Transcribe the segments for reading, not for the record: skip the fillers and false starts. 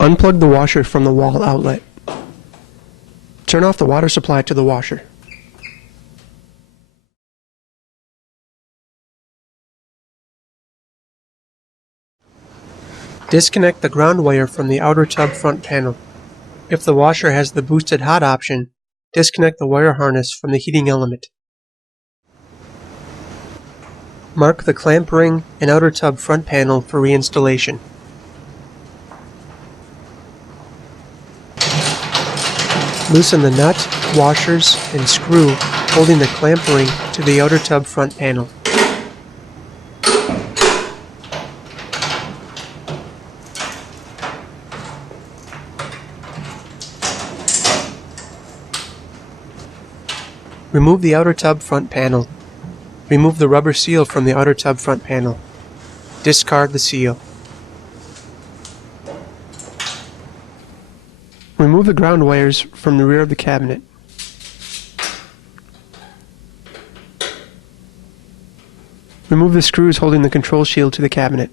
Unplug the washer from the wall outlet. Turn off the water supply to the washer. Disconnect the ground wire from the outer tub front panel. If the washer has the boosted hot option, disconnect the wire harness from the heating element. Mark the clamp ring and outer tub front panel for reinstallation. Loosen the nut, washers, and screw holding the clamp ring to the outer tub front panel. Remove the outer tub front panel. Remove the rubber seal from the outer tub front panel. Discard the seal. Remove the ground wires from the rear of the cabinet. Remove the screws holding the control shield to the cabinet.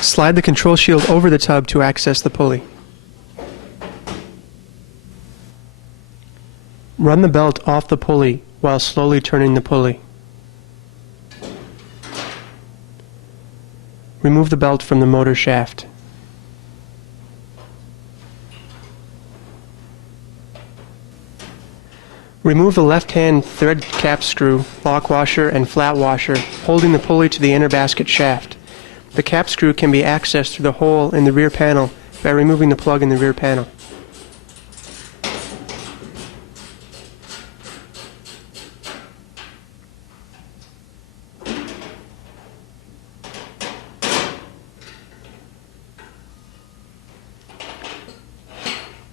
Slide the control shield over the tub to access the pulley. Run the belt off the pulley while slowly turning the pulley. Remove the belt from the motor shaft. Remove the left-hand thread cap screw, lock washer, and flat washer holding the pulley to the inner basket shaft. The cap screw can be accessed through the hole in the rear panel by removing the plug in the rear panel.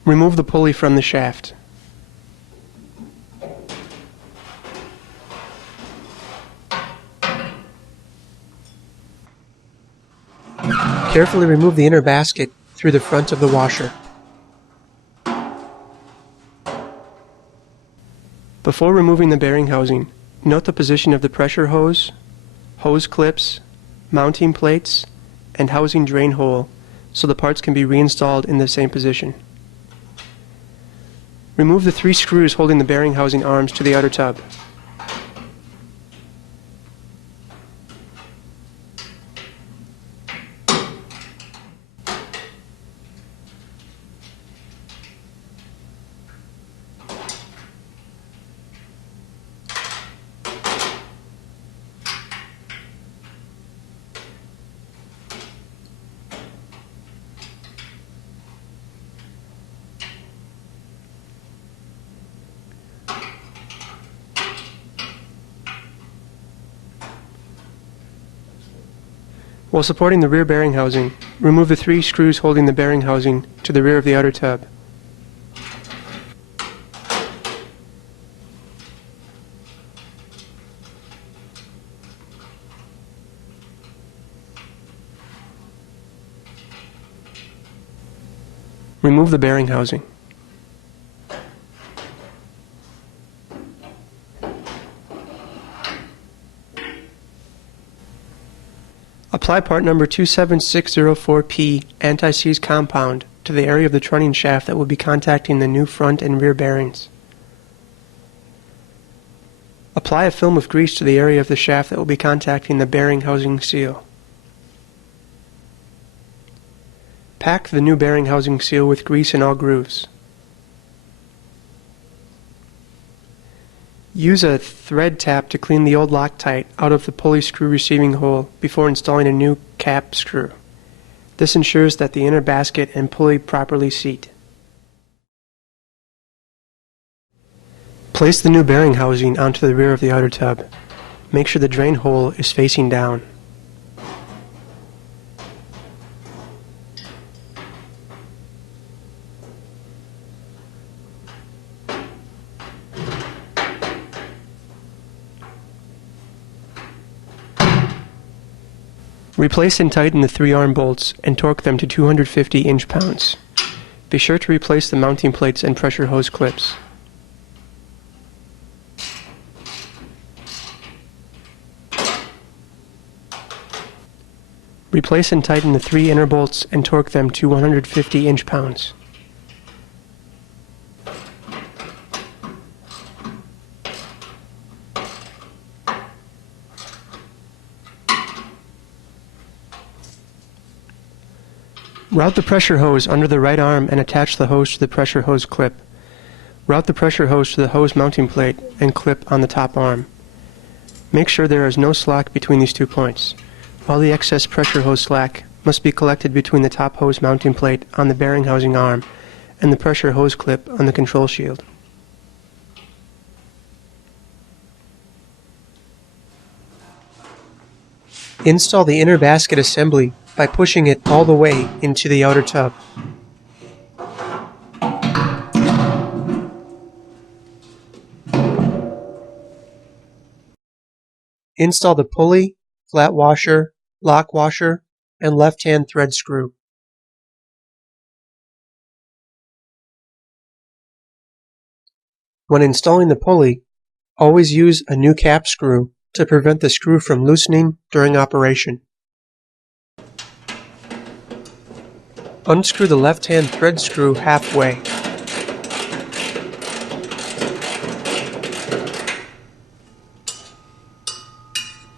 Remove the pulley from the shaft. Carefully remove the inner basket through the front of the washer. Before removing the bearing housing, note the position of the pressure hose, hose clips, mounting plates, and housing drain hole so the parts can be reinstalled in the same position. Remove the 3 screws holding the bearing housing arms to the outer tub. While supporting the rear bearing housing, remove the 3 screws holding the bearing housing to the rear of the outer tub. Remove the bearing housing. Apply part number 27604P anti-seize compound to the area of the trunnion shaft that will be contacting the new front and rear bearings. Apply a film of grease to the area of the shaft that will be contacting the bearing housing seal. Pack the new bearing housing seal with grease in all grooves. Use a thread tap to clean the old Loctite out of the pulley screw receiving hole before installing a new cap screw. This ensures that the inner basket and pulley properly seat. Place the new bearing housing onto the rear of the outer tub. Make sure the drain hole is facing down. Replace and tighten the 3 arm bolts and torque them to 250 inch-pounds. Be sure to replace the mounting plates and pressure hose clips. Replace and tighten the 3 inner bolts and torque them to 150 inch-pounds. Route the pressure hose under the right arm and attach the hose to the pressure hose clip. Route the pressure hose to the hose mounting plate and clip on the top arm. Make sure there is no slack between these 2 points. All the excess pressure hose slack must be collected between the top hose mounting plate on the bearing housing arm and the pressure hose clip on the control shield. Install the inner basket assembly by pushing it all the way into the outer tub. Install the pulley, flat washer, lock washer, and left-hand thread screw. When installing the pulley, always use a new cap screw to prevent the screw from loosening during operation. Unscrew the left-hand thread screw halfway.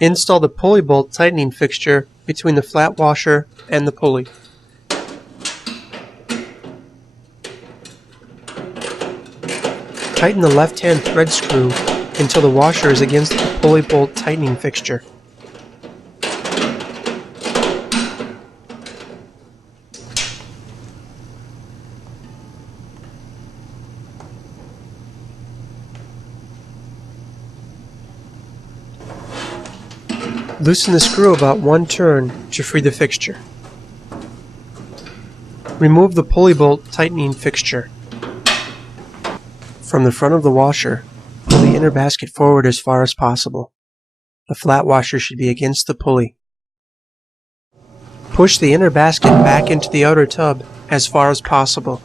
Install the pulley bolt tightening fixture between the flat washer and the pulley. Tighten the left-hand thread screw until the washer is against the pulley bolt tightening fixture. Loosen the screw about 1 turn to free the fixture. Remove the pulley bolt tightening fixture. From the front of the washer, pull the inner basket forward as far as possible. The flat washer should be against the pulley. Push the inner basket back into the outer tub as far as possible.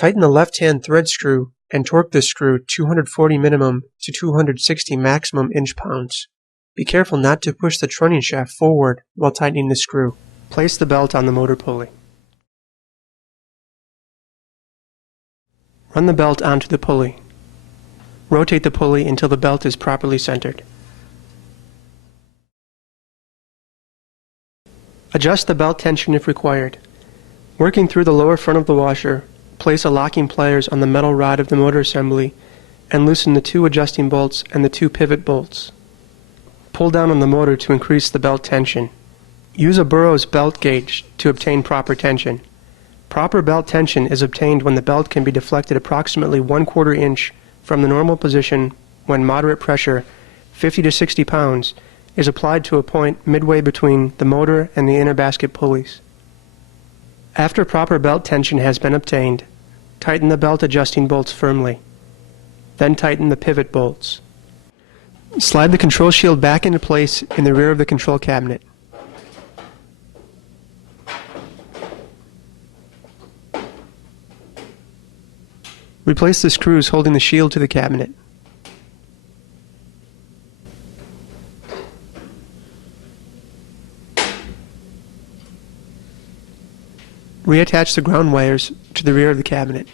Tighten the left-hand thread screw and torque the screw 240 minimum to 260 maximum inch-pounds. Be careful not to push the trunnion shaft forward while tightening the screw. Place the belt on the motor pulley. Run the belt onto the pulley. Rotate the pulley until the belt is properly centered. Adjust the belt tension if required. Working through the lower front of the washer, place a locking pliers on the metal rod of the motor assembly and loosen the 2 adjusting bolts and the 2 pivot bolts. Pull down on the motor to increase the belt tension. Use a Burroughs belt gauge to obtain proper tension. Proper belt tension is obtained when the belt can be deflected approximately 1/4 inch from the normal position when moderate pressure, 50 to 60 pounds, is applied to a point midway between the motor and the inner basket pulleys. After proper belt tension has been obtained, tighten the belt adjusting bolts firmly. Then tighten the pivot bolts. Slide the control shield back into place in the rear of the control cabinet. Replace the screws holding the shield to the cabinet. Reattach the ground wires to the rear of the cabinet.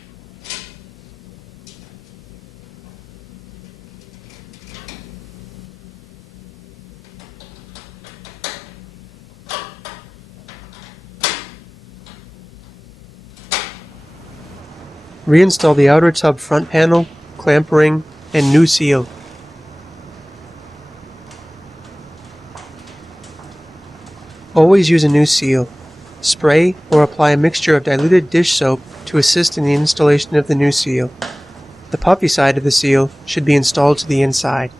Reinstall the outer tub front panel, clamp ring, and new seal. Always use a new seal. Spray or apply a mixture of diluted dish soap to assist in the installation of the new seal. The puffy side of the seal should be installed to the inside.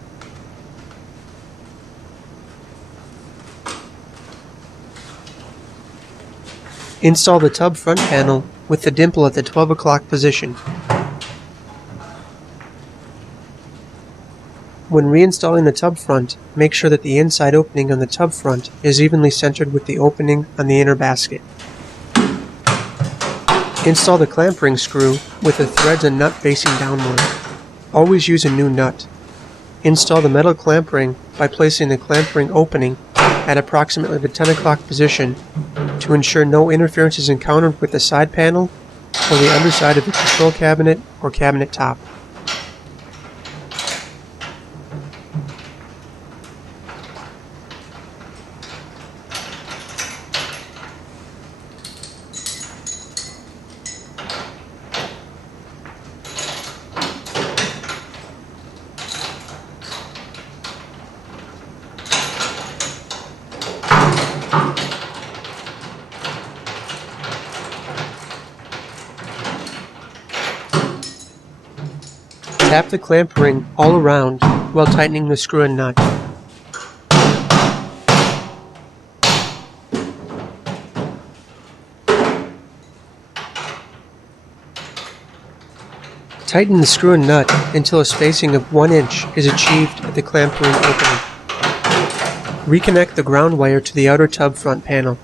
Install the tub front panel with the dimple at the 12 o'clock position. When reinstalling the tub front, make sure that the inside opening on the tub front is evenly centered with the opening on the inner basket. Install the clamp ring screw with the threads and nut facing downward. Always use a new nut. Install the metal clamp ring by placing the clamp ring opening at approximately the 10 o'clock position to ensure no interference is encountered with the side panel or the underside of the control cabinet or cabinet top. Tap the clamp ring all around while tightening the screw and nut. Tighten the screw and nut until a spacing of 1 inch is achieved at the clamp ring opening. Reconnect the ground wire to the outer tub front panel.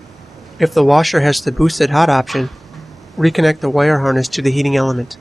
If the washer has the boosted hot option, reconnect the wire harness to the heating element.